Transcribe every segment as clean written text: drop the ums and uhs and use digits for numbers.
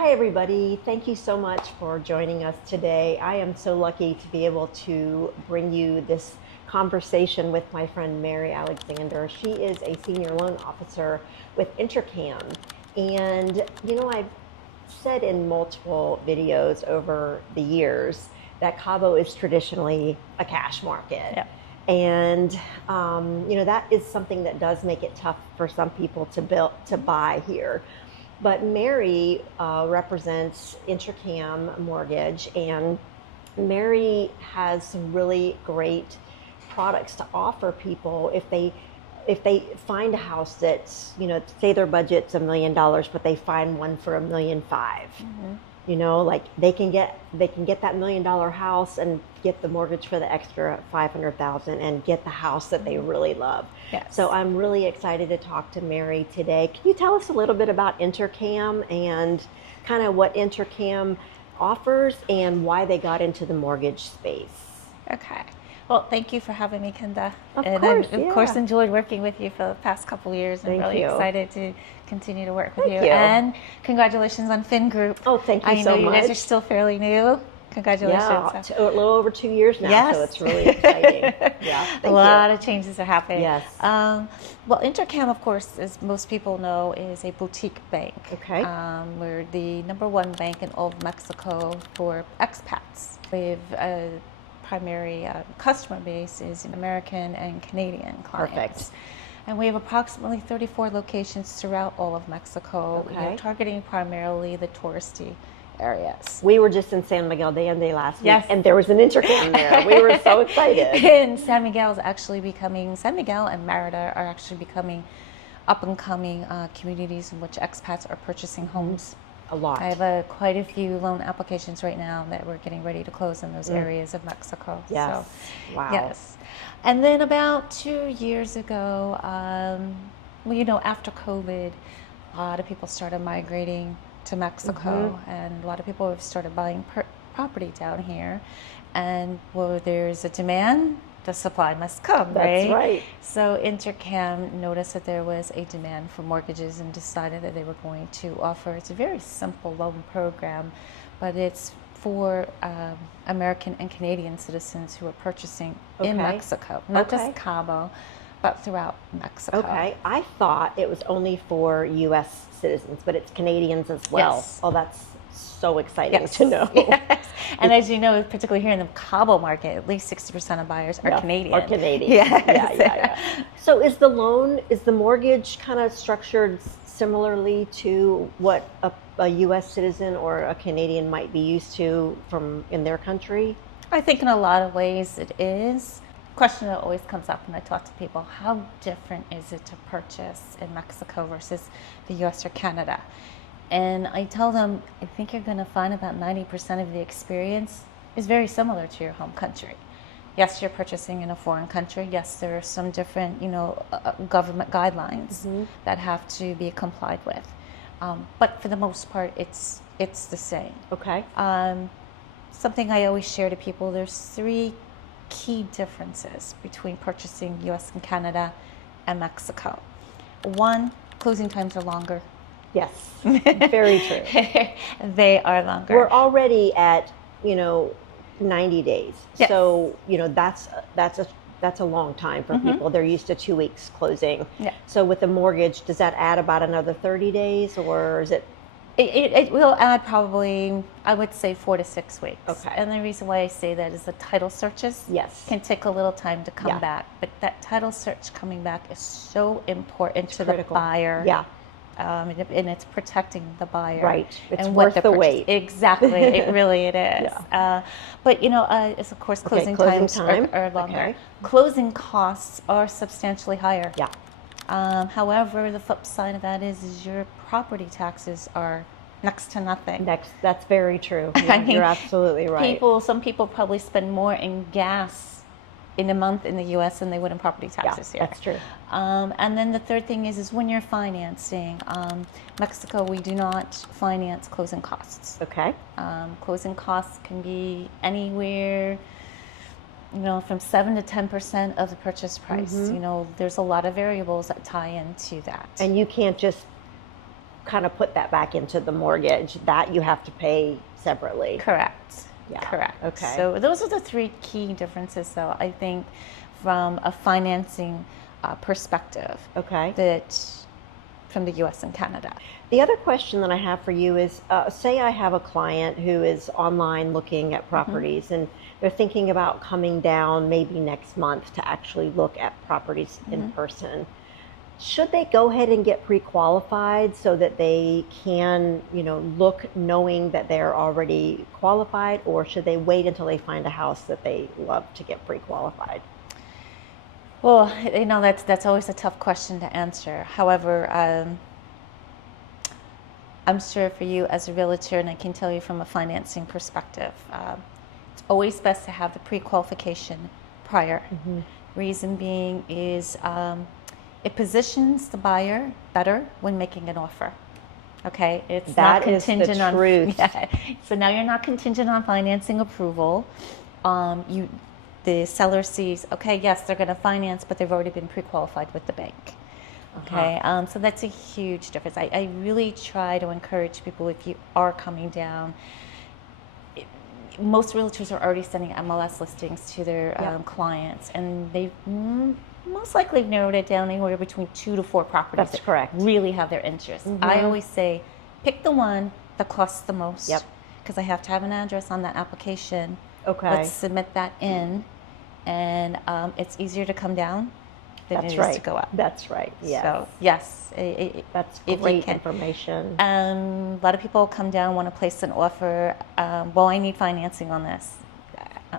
Hi everybody, thank you so much for joining us today. I am so lucky to be able to bring you this conversation with my friend Mary Alexander. She is a senior loan officer with Intercam. And I've said in multiple videos over the years that Cabo is traditionally a cash market. Yep. And that is something that does make it tough for some people to buy here. But Mary represents Intercam Mortgage, and Mary has some really great products to offer people if they find a house that's, say their budget's $1 million, but they find one for $1.5 million. Like they can get that $1 million house and get the mortgage for the extra $500,000 and get the house that they really love. Yes. So I'm really excited to talk to Mary today. Can you tell us a little bit about Intercam and kind of what Intercam offers and why they got into the mortgage space? Okay. Well, thank you for having me, Kinda. Of course, enjoyed working with you for the past couple of years. I'm really excited to continue to work with you. Thank you. And congratulations on Fin Group. Oh, thank you so much. I know you guys are still fairly new. Congratulations. Yeah, a little over 2 years now, Yes. so it's really exciting. Yeah, a lot of changes are happening. Yes. Well, Intercam, of course, as most people know, is a boutique bank. Okay. We're the #1 bank in all of Mexico for expats. We have a primary customer base is American and Canadian clients. Perfect. And we have approximately 34 locations throughout all of Mexico. Okay. We're targeting primarily the touristy areas. We were just in San Miguel de Allende last Yes. week, and there was an Intercam there. We were so excited. And San Miguel and Merida are actually becoming up-and-coming communities in which expats are purchasing homes. A lot. I have quite a few loan applications right now that we're getting ready to close in those areas of Mexico. Yes. So, Wow. Yes. And then about 2 years ago, after COVID, a lot of people started migrating to Mexico, and a lot of people have started buying property down here. And where there's a demand, the supply must come, right? That's right. So Intercam noticed that there was a demand for mortgages and decided that they were going to offer, it's a very simple loan program, but it's for American and Canadian citizens who are purchasing in Mexico, not just Cabo, but throughout Mexico. Okay. I thought it was only for U.S. citizens, but it's Canadians as well. Yes. Oh, that's so exciting to know. Yes. And as you know, particularly here in the Cabo market, at least 60% of buyers are Canadian. Are Canadian. Yes. Yeah. So is the mortgage kind of structured similarly to what a U.S. citizen or a Canadian might be used to in their country? I think in a lot of ways it is. Question that always comes up when I talk to people: how different is it to purchase in Mexico versus the U.S. or Canada? And I tell them, I think you're going to find about 90% of the experience is very similar to your home country. Yes, you're purchasing in a foreign country. Yes, there are some different, government guidelines that have to be complied with. But for the most part, it's the same. Okay. Something I always share to people: there's 3 key differences between purchasing U.S. and Canada and Mexico. 1, closing times are longer. Yes, very true. They are longer. We're already at 90 days. Yes. So that's a long time for people. They're used to 2 weeks closing. Yeah. So with a mortgage, does that add about another 30 days, or is it? It will add probably, I would say, 4 to 6 weeks. Okay. And the reason why I say that is the title searches can take a little time to come back. But that title search coming back is so important to critical. The buyer. Yeah. And it's protecting the buyer. Right. It's and worth the wait. Exactly. It really it is. Yeah. But it's of course closing times are longer. Okay. Closing costs are substantially higher. Yeah. However, the flip side of that is your property taxes are next to nothing. That's very true. Yeah, you're absolutely right. Some people probably spend more in gas in a month in the U.S. than they would in property taxes here. That's true. And then the third thing is when you're financing, Mexico, we do not finance closing costs. Okay. Closing costs can be anywhere, from 7 to 10% of the purchase price. There's a lot of variables that tie into that. And you can't just kind of put that back into the mortgage, that you have to pay separately. Correct. Yeah. Correct. Okay. So those are the three key differences, though, I think, from a financing perspective. Okay. That from the U.S. and Canada. The other question that I have for you is, say I have a client who is online looking at properties and they're thinking about coming down maybe next month to actually look at properties in person. Should they go ahead and get pre-qualified so that they can, look knowing that they're already qualified, or should they wait until they find a house that they love to get pre-qualified? Well, that's always a tough question to answer. However, I'm sure for you as a realtor, and I can tell you from a financing perspective, it's always best to have the pre-qualification prior. Reason being is it positions the buyer better when making an offer. Okay, it's not contingent on truth. Yeah. So now you're not contingent on financing approval. The seller sees, okay, yes, they're going to finance, but they've already been pre-qualified with the bank. Okay, so that's a huge difference. I really try to encourage people, if you are coming down, most realtors are already sending MLS listings to their clients, and they've most likely narrowed it down anywhere between 2 to 4 properties. That's correct. Really have their interest. I always say, pick the one that costs the most. Yep. Because I have to have an address on that application. Okay. Let's submit that in, and it's easier to come down than it is to go up. That's right. Yes. So yes, that's if great you can. information. A lot of people come down, want to place an offer. Well, I need financing on this.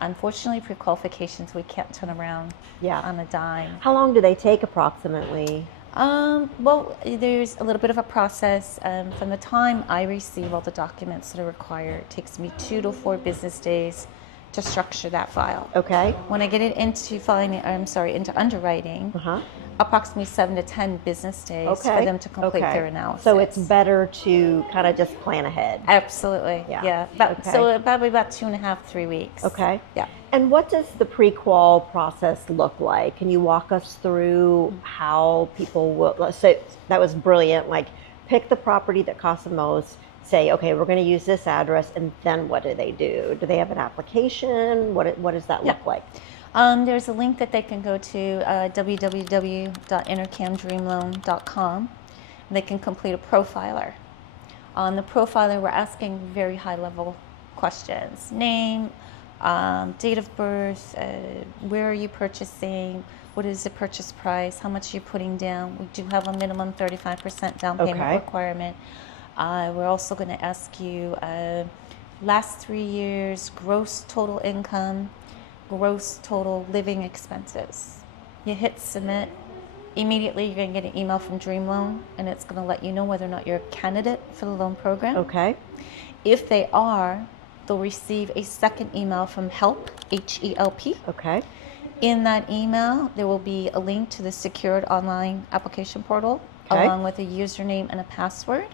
Unfortunately, pre-qualifications we can't turn around on a dime. How long do they take approximately? Well, there's a little bit of a process. From the time I receive all the documents that are required, it takes me 2 to 4 business days to structure that file. Okay. When I get it into into underwriting, approximately 7 to 10 business days for them to complete their analysis. So it's better to kind of just plan ahead. Absolutely. Yeah. So probably about 2.5, 3 weeks. Okay. Yeah. And what does the pre-qual process look like? Can you walk us through how people will, let's say, that was brilliant, like pick the property that costs the most, say, okay, we're going to use this address, and then what do they do? Do they have an application? What does that look like? There's a link that they can go to, www.intercamdreamloan.com. They can complete a profiler. On the profiler, we're asking very high-level questions. Name, date of birth, where are you purchasing, what is the purchase price, how much are you putting down. We do have a minimum 35% down payment requirement. We're also going to ask you last 3 years, gross total income, gross total living expenses. You hit submit, immediately you're going to get an email from Dream Loan, and it's going to let you know whether or not you're a candidate for the loan program. Okay. If they are, they'll receive a second email from HELP, H-E-L-P. Okay. In that email, there will be a link to the secured online application portal, along with a username and a password.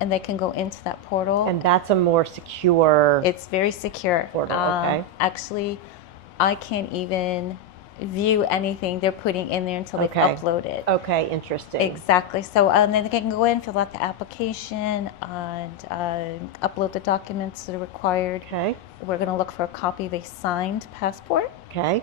And they can go into that portal. And that's a more secure... It's very secure. Portal, okay. Actually, I can't even view anything they're putting in there until they've uploaded. Okay, interesting. Exactly. So then they can go in, fill out the application, and upload the documents that are required. Okay. We're going to look for a copy of a signed passport. Okay.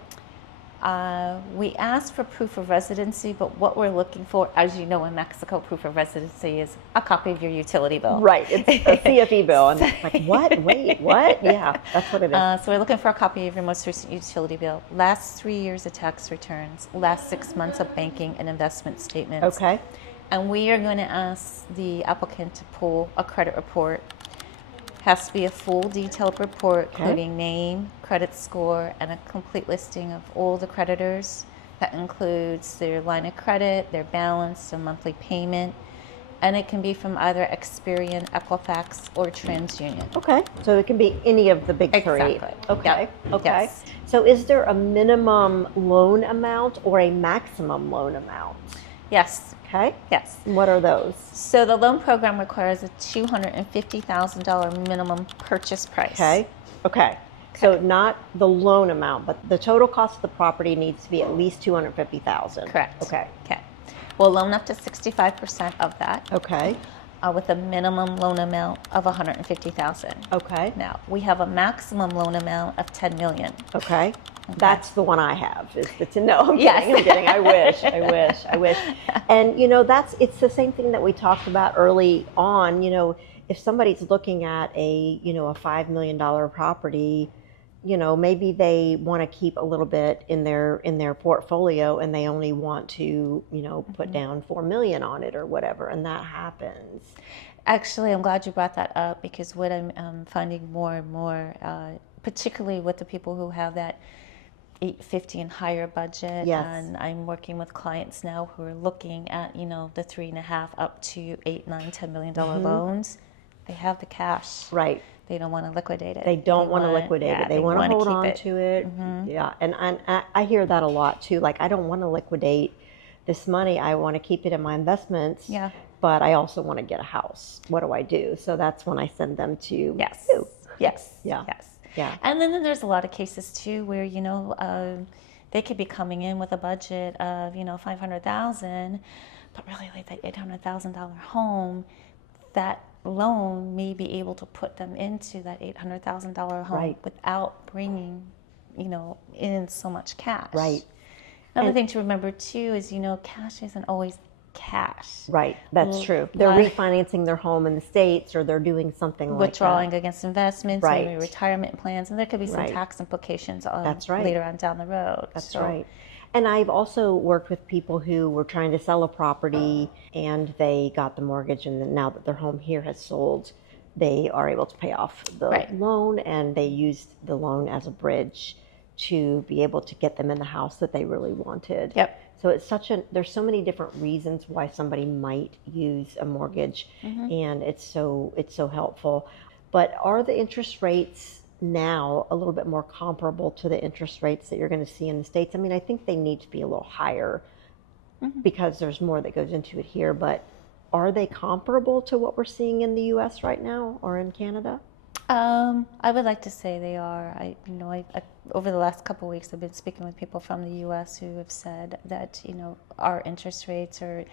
We asked for proof of residency, but what we're looking for, as you know, in Mexico, proof of residency is a copy of your utility bill. Right, it's a CFE bill. And it's like, what? Wait, what? Yeah, that's what it is. So we're looking for a copy of your most recent utility bill, last 3 years of tax returns, last 6 months of banking and investment statements. Okay. And we are going to ask the applicant to pull a credit report. Has to be a full detailed report, including name, credit score, and a complete listing of all the creditors. That includes their line of credit, their balance, their monthly payment, and it can be from either Experian, Equifax, or TransUnion. Okay, so it can be any of the big three. Exactly. Okay, Yep. okay. Yes. So is there a minimum loan amount or a maximum loan amount? Yes. Okay. Yes. What are those? So the loan program requires a $250,000 minimum purchase price. Okay. Okay. So not the loan amount, but the total cost of the property needs to be at least $250,000. Correct. Okay. Okay. We'll loan up to 65% of that. Okay. with a minimum loan amount of $150,000. Okay. Now we have a maximum loan amount of $10 million. Okay. That's the one I have. No, I'm Yes. kidding. I'm kidding. I wish. And it's the same thing that we talked about early on. If somebody's looking at a $5 million property, maybe they want to keep a little bit in their portfolio, and they only want to put down $4 million on it or whatever, and that happens. Actually, I'm glad you brought that up, because what I'm finding more and more, particularly with the people who have that $850 and higher budget, Yes. and I'm working with clients now who are looking at the 3.5 up to $8, $9, $10 million loans. They have the cash. Right. They don't want to liquidate it. They don't want to liquidate it. They want to hold on to it. Yeah, and I hear that a lot too. Like, I don't want to liquidate this money. I want to keep it in my investments. Yeah. But I also want to get a house. What do I do? So that's when I send them to you. Yes. Yeah. Yeah. And then there's a lot of cases too where they could be coming in with a budget of $500,000, but really like that $800,000 home, that loan may be able to put them into that $800,000 home Right. without bringing in so much cash. Right. Another thing to remember too is cash isn't always cash. Right, that's true. They're refinancing their home in the States, or they're doing something like that. Withdrawing against investments, Right. maybe retirement plans, and there could be some Right. tax implications That's right. later on down the road. That's right. And I've also worked with people who were trying to sell a property, and they got the mortgage, and then now that their home here has sold, they are able to pay off the Right. loan, and they used the loan as a bridge to be able to get them in the house that they really wanted. Yep. So there's so many different reasons why somebody might use a mortgage, and it's so helpful. But are the interest rates now a little bit more comparable to the interest rates that you're going to see in the States? I mean, I think they need to be a little higher because there's more that goes into it here, but are they comparable to what we're seeing in the US right now or in Canada? I would like to say they are. I over the last couple of weeks, I've been speaking with people from the U.S. who have said that our interest rates are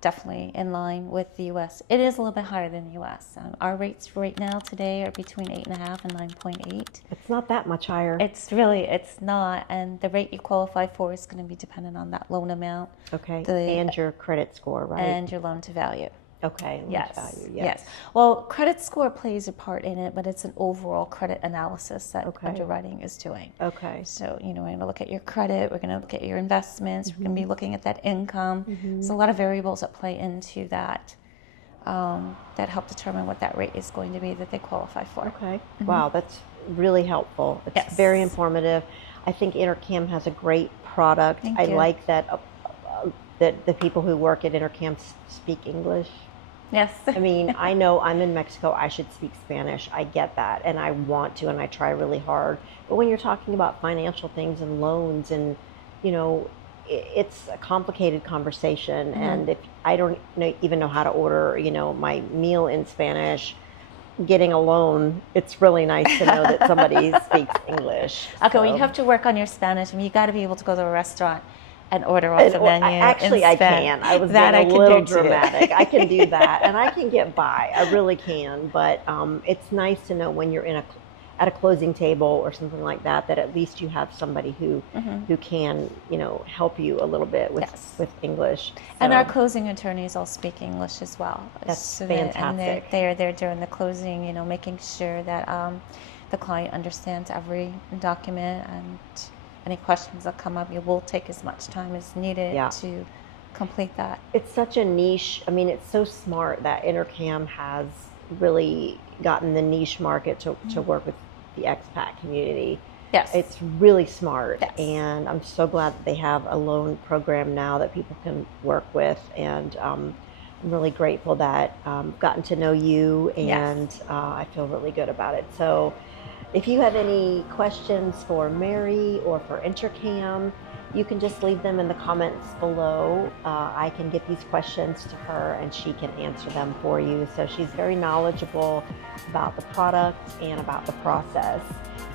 definitely in line with the U.S. It is a little bit higher than the U.S. Our rates right now today are between 8.5 and 9.8. It's not that much higher. It's not, and the rate you qualify for is going to be dependent on that loan amount. Okay, and your credit score, right? And your loan to value. Okay. Yes. Well, credit score plays a part in it, but it's an overall credit analysis that underwriting is doing. Okay. So, we're going to look at your credit, we're going to look at your investments, we're going to be looking at that income. There's a lot of variables that play into that that help determine what that rate is going to be that they qualify for. Okay. Wow, that's really helpful. It's very informative. I think Intercam has a great product. Thank I you. like that that the people who work at Intercam speak English. Yes. I mean, I know I'm in Mexico, I should speak Spanish. I get that, and I want to, and I try really hard. But when you're talking about financial things and loans, and it's a complicated conversation. And if I don't even know how to order, my meal in Spanish, getting a loan, it's really nice to know that somebody speaks English. Okay, well, you have to work on your Spanish. I mean, you got to be able to go to a restaurant and order off the menu. Actually, I can. I was being a little dramatic. I can do that, and I can get by. I really can. But it's nice to know when you're at a closing table or something like that, that at least you have somebody who can help you a little bit with English. So, and our closing attorneys all speak English as well. That's fantastic. And they're there during the closing, making sure that the client understands every document, and any questions that come up, you will take as much time as needed to complete that. It's such a niche. I mean, it's so smart that Intercam has really gotten the niche market to work with the expat community. Yes. It's really smart. Yes. And I'm so glad that they have a loan program now that people can work with. And I'm really grateful that I've gotten to know you, and I feel really good about it. So if you have any questions for Mary or for Intercam, you can just leave them in the comments below. I can get these questions to her, and she can answer them for you. So she's very knowledgeable about the product and about the process.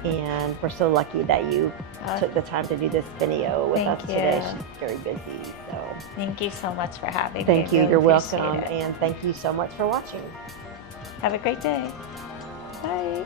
And we're so lucky that you took the time to do this video with us today. She's very busy. So Thank you so much for having me. Thank you. Really You're appreciate welcome. it. And thank you so much for watching. Have a great day. Bye.